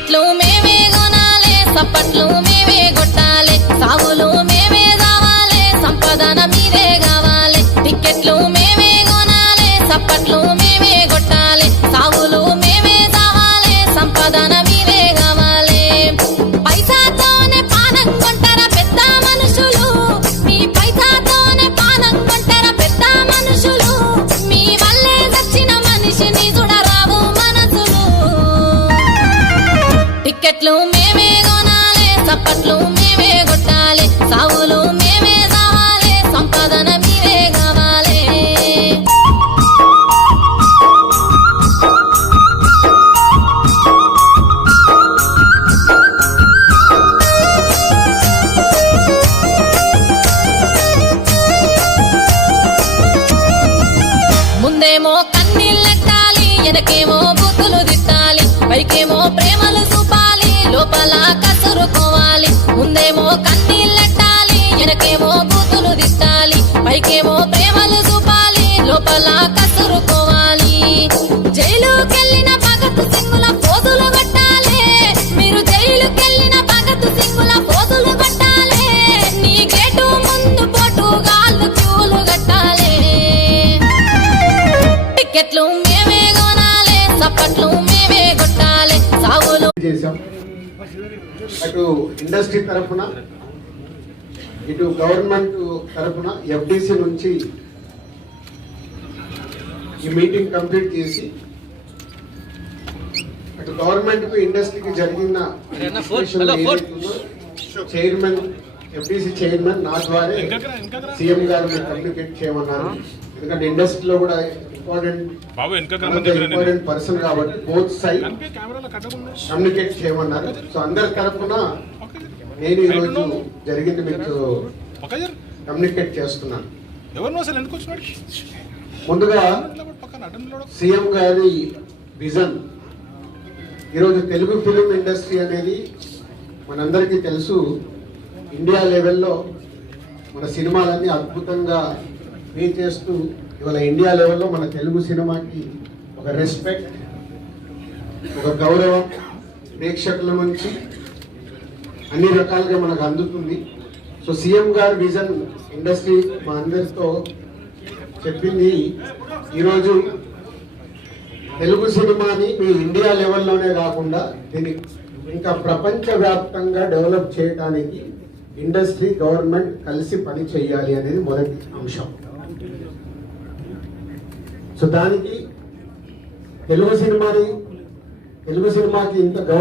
టికెట్లు మేమే కొనాలే, సప్పట్లు మేమే కొట్టాలి, సాగులు మేమే కావాలి, సంపదన మీదే కావాలి. టికెట్లు మేమే కొనాలి, సప్పట్లు మేమే కొట్టాలి, సాగులు మేమే కావాలి, సంపదన మీదే కావాలి. పైసాతోనే పానం కొంటారా పెద్ద మనుషులు, మీ పైసాతోనే పానం కొంటారా పెద్ద మనుషులు, మీ వల్లే చచ్చిన మనిషిని చూడరావు మనసులు. టికెట్లు మేమే కొనాలి, సప్పట్లు మేమే కొట్టాలి, సాగులు మేమే కావాలి, సంపాదన మీరే కావాలి. ముందేమో కన్నీళ్ళెట్టాలి, వెనకేమో బూతులు తిట్టాలి, పైకేమో ప్రేమలు చూపాలి, లోపల కసురుకోవాలి. ముందేమో కన్నీళ్ళెట్టాలి, వెనకేమో బూతులు తిట్టాలి, పైకేమో ప్రేమలు చూపాలి, లోపల కసురుకోవాలి. జైలుకెళ్ళిన భగత్ సింగుల పోజులు కట్టాలి, మీరు జైలుకెళ్ళిన భగత్ సింగుల పోజులు కట్టాలి, నీ గేటు ముందు పోటుగాళ్ళు క్యూలు కట్టాలి. టికెట్లు మేమే కొనాలి, సప్పట్లు మేమే కొట్టాలి, సాగులు చేశాం. అటు ఇండస్ట్రీ తరఫున ఇటు గవర్నమెంట్ తరఫున ఎఫ్డిసి నుంచి ఈ మీటింగ్ కంప్లీట్ చేసి అటు గవర్నమెంట్ కు ఇండస్ట్రీకి జరిగిన చైర్మన్ ఎఫ్డిసి చైర్మన్ నా ద్వారా సీఎం గారు కమ్యూనికేట్ చేయమన్నారు. ఎందుకంటే ఇండస్ట్రీలో కూడా ఇంపార్టెంట్ పర్సన్ కాబట్టి బోత్ సైడ్ కమ్యూనికేట్ చేయమన్నారు. సో అందరి తరఫున నేను ఈరోజు జరిగింది మీకు కమ్యూనికేట్ చేస్తున్నాను. ముందుగా సీఎం గారి విజన్. ఈరోజు తెలుగు ఫిలిం ఇండస్ట్రీ అనేది మనందరికీ తెలుసు, ఇండియా లెవెల్లో మన సినిమాలన్నీ అద్భుతంగా చేస్తూ ఇవాళ ఇండియా లెవెల్లో మన తెలుగు సినిమాకి ఒక రెస్పెక్ట్, ఒక గౌరవం ప్రేక్షకుల నుంచి అన్ని రకాలుగా మనకు అందుతుంది. సో సీఎం గారి విజన్ ఇండస్ట్రీ మా అందరితో చెప్పింది, ఈరోజు తెలుగు సినిమాని మీ ఇండియా లెవెల్లోనే కాకుండా దీన్ని ఇంకా ప్రపంచవ్యాప్తంగా డెవలప్ చేయడానికి ఇండస్ట్రీ గవర్నమెంట్ కలిసి పని చేయాలి అనేది మొదటి అంశం. సో దానికి తెలుగు సినిమాకి ఇంత గౌరవం